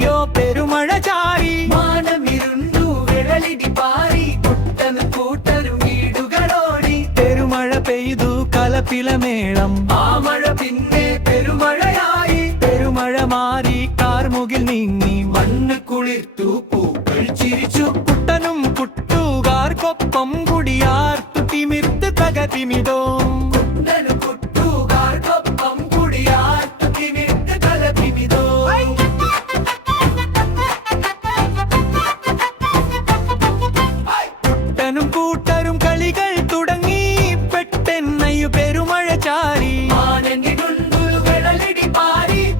അയ്യോ പെരുമഴ ചാരി മാനമിരുണ്ടു വിരലിടി പാറി കുട്ടനും കൂട്ടരും വീടുകളോടി പെരുമഴ പെയ്തു കലപിലമേളം ആ മഴ പിന്നെ പെരുമഴയായി പെരുമഴ മാറി കാർമുകിൽ നീങ്ങി മണ്ണ് കുളിർത്തു പൂക്കൾ ചിരിച്ചു കുട്ടനും കുട്ടുകാർക്കൊപ്പം കുടിയാർത്തു തിമിർത്ത് തകതിമിതോ കൂട്ടരും കളികൾ തുടങ്ങി പെട്ടെന്നയ്യു പെരുമഴ ചാരി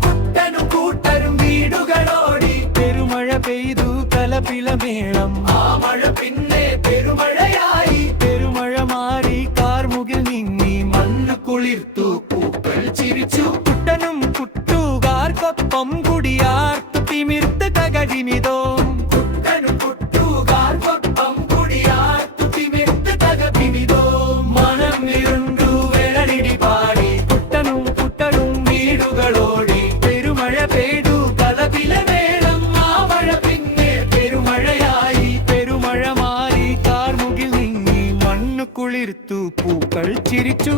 കുട്ടനും കൂട്ടരും വീടുകളോടി പെരുമഴ പെയ്തു കലപിലമേളം ആ മഴ പിന്നെ പെരുമഴയായി പെരുമഴ മാറി കാർമുകിൽ നീങ്ങി മണ്ണ് കുളിർത്തു പൂക്കൾ ചിരിച്ചു കുട്ടനും കുട്ടുകാർക്കൊപ്പം കുടിയാർത്തു തിമിർത്ത് തകടിമിതോ പെരുമഴ പെയ്തു കലപിലമേളം ആ മഴ പിന്നെ പെരുമഴയായി പെരുമഴ മാറി കാർമുകിൽ നീങ്ങി മണ്ണു കുളിർത്തു പൂക്കൾ ചിരിച്ചു